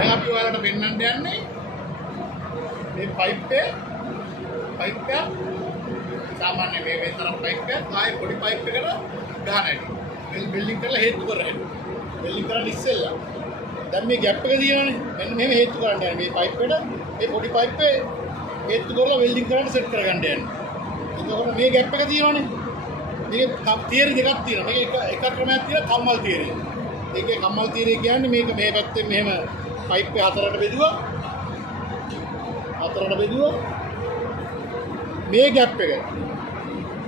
දැන් අපි ඔයාලට පෙන්වන්න යන්නේ මේ පයිප් එක සාමාන්‍ය මේ තරම් පයිප් එකක් ආයේ පොඩි පයිප් එකට ගහන හැටි. මේ බිල්ඩින් කරලා හේතු කර හැටි. බිල්ඩින් කරලා ඉස්සෙල්ලා. දැන් මේ ગેප් එක තියෙනවනේ. මෙන්න මෙහෙම හේතු කරන්න යන්නේ. මේ පයිප් එකට මේ පොඩි පයිප් එක හේතු කරලා වෙල්ඩින් කරන්න සෙට් කරගන්න යන්නේ. එතකොට මේ ગેප් එක තියෙනවනේ. මේක තියරි දෙකක් තියෙනවා. මේක එක ක්‍රමයක් තියෙනවා කම්මල් තියරි. ඒකේ කම්මල් තියරි කියන්නේ මේක මේ පැත්තෙන් මෙහෙම පයිප් එක හතරට බෙදුවා. මේ ગેප් එක.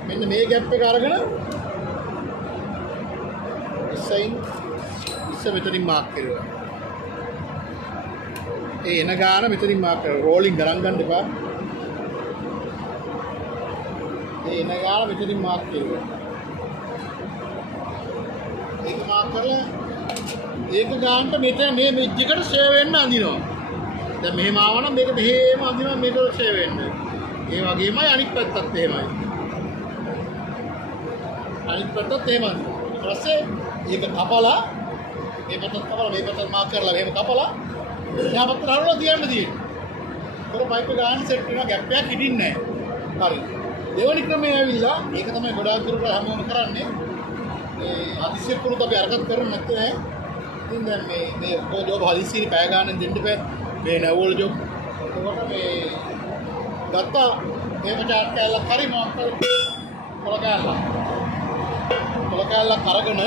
මෙන්න මේ ગેප් එක අරගෙන ඉස්ස මෙතනින් මාක් කරුවා. ඒ එන ගාන මෙතනින් මාක් කරලා රෝලින් ගණන් ගන්න එපා. ඒ එන ගාන මෙතනින් මාක් කරුවා. ඒක මාක් කරලා ඒක ගානට මෙතන මේ මෙජ් එකට ෂේව් වෙන්න අඳිනවා. දැන් මෙහෙම ආවනම් මේක මෙහෙම අඳිනවා මේකට ෂේව් වෙන්න. ඒ වගේමයි අනිත් පැත්තත් එහෙමයි. අනිත් පැත්තත් එහෙමයි. ඊට පස්සේ ඒක කපලා මේ පැත්තත් කපලා මේ පැත්තත් මාක් කරලා මෙහෙම කපලා එහා පැත්තට හරවලා තියන්න තියෙනවා. ඒක පයිප් එක ගන්න සෙට් වෙනවා ગેප් එකක් හිටින්නේ නැහැ. හරි. දෙවෙනි ක්‍රමය ඇවිල්ලා ඒක තමයි ගොඩාක් දුරට හැමෝම කරන්නේ. මේ හදිස්සිය පුරුත අපි අරකට කරන්නේ නැත්නම් ඉතින් දැන් මේ ජොබ් හදිස්සියේ පැය ගානෙන් දෙන්න බෑ. මේ නැවෝල් ජොබ්. ඒකට මේ ගත්තා මේක චාට් කැලක් හරි මොකක් හරි පොල කැලක් අරගෙන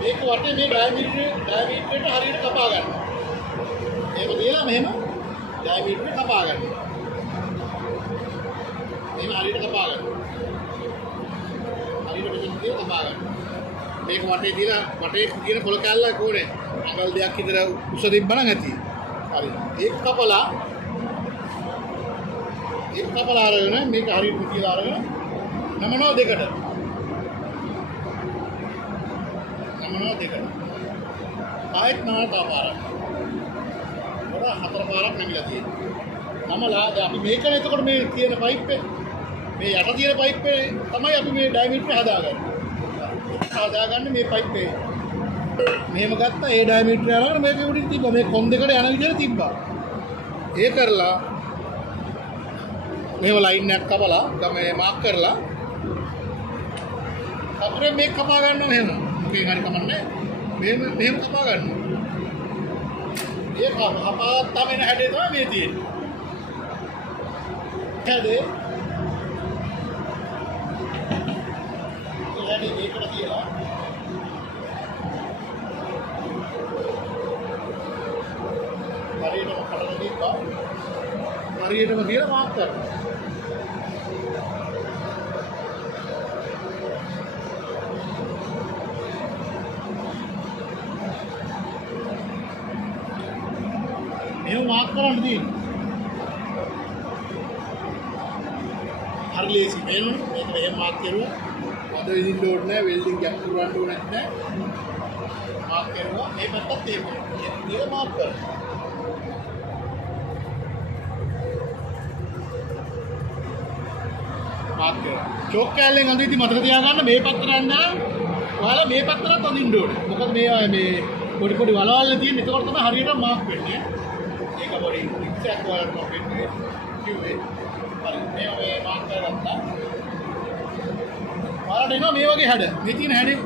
මේක වටේ මේ ඩයමීටරයට හරියට කපා ගන්නවා. ඒක දිහා මෙහෙම ඩයමීටරයට කපා ගන්නවා. මේක හරියට කපා ගන්නවා. හරියට මෙතන තියලා කපා ගන්නවා. මේක වටේ තියෙන පොල කැලක් ඕනේ. අඟල් දෙකක් විතර උස තිබ්බනම් ඇති. හරි. ඒක කපලා අරගෙන මේක හරියට කියලා අරගෙන නමනවා දෙකට. ආයෙත් නමනවා පාරක්. වල හතර පාරක් නැගිලා තියෙනවා. නමලා දැන් අපි මේකනේ එතකොට මේ තියෙන පයිප් එක මේ යට තියෙන පයිප් එක තමයි අපි මේ ඩයමීටර් හදාගන්නේ මේ පයිප් එක. මෙහෙම ගත්තා ඒ ඩයමීටර් අරගෙන මේක උඩින් තිබ්බා. මේ කොන් දෙකට යන විදිහට තිබ්බා. ඒ කරලා මෙහෙම ලයින් එකක් කපලා ගමේ මාක් කරලා අපේ මේක කපා ගන්නවා මෙහෙම. මොකෙන් හරි කමන්නේ. මෙහෙම කපා ගන්නවා. ඒ කපා තමයි හැඩේ තමයි මේ තියෙන්නේ. හැඩේ ඒකට තියලා හරියටම කියලා මාක් කරනවා. එහෙම මාක් කරන්න තියෙන්නේ. හරි ලේසි. මේක මෙහෙම මාක් කරුවා. අද විදිහට ඕනේ නැහැ. වෙල්ඩින් ගැප් කරවන්න ඕනේ නැහැ. මාක් කරුවා. මේ පැත්තත් එහෙමයි. ඒක මාක් කරනවා. චොක් කැලෙන් අඳිද්දි මතක තියාගන්න මේ පැත්තට යන්න ඔයාලා මේ පැත්තට අඳින්න ඕනේ. මොකද මේ පොඩි වලවල් තියෙන. ඒකවල තමයි හරියට මාක් වෙන්නේ. ඒක පොඩි ඉක්සක් වලට වෙන්නේ. කිව්වේ. හරි. මේ මාක් කරගත්තා. ඔයාලට එනවා මේ වගේ හැඩ. මේ තියෙන හැඩේ.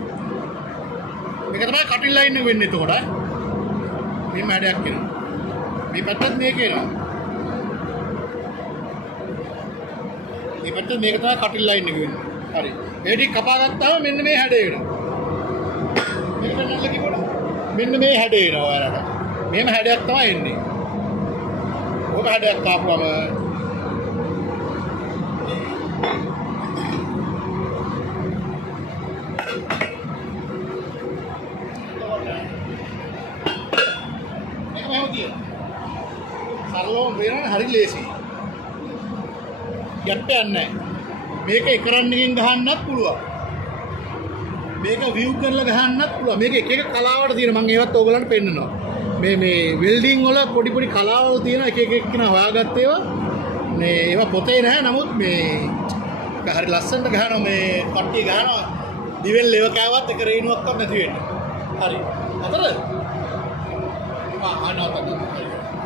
මේක තමයි කටින් ලයින් එක වෙන්නේ එතකොට. මේ හැඩයක් එනවා. මේ පැත්තත් මේක එනවා. මේ පැත්ත මේක තමයි කටින් ලයින් එක වෙන්නේ. හරි. මේ ටික කපා ගත්තාම මෙන්න මේ හැඩය එනවා. මේක පෙන්නන්න කිව්වොත් මෙන්න මේ හැඩය එනවා ඔයාලට. මෙහෙම හැඩයක් තමයි එන්නේ. ඔක හැඩයක් ආපුවම මේක මෙහෙම තියෙනවා. සරලවම වෙනවනේ හරි ලේසි. ගැට්ටයක් නැහැ. මේක එක රන්නකින් ගහන්නත් පුළුවන්. මේක විව් කරලා ගහන්නත් පුළුවන්. මේක එක කලාවට තියෙන මම ඒවත් ඕගලන්ට පෙන්නනවා. මේ වෙල්ඩින් වල පොඩි කලාවල් තියෙන එක කෙනා හොයාගත්ත ඒවා. මේ ඒවා පොතේ නැහැ. නමුත් මේ හරි ලස්සනට ගහනවා මේ කට්ටිය ගහනවා. දිවෙල් ලෙව කෑවත් එක රේණුවක්වත් නැති වෙන්නේ. හරි. අතර ආනවතන දුන්නයි.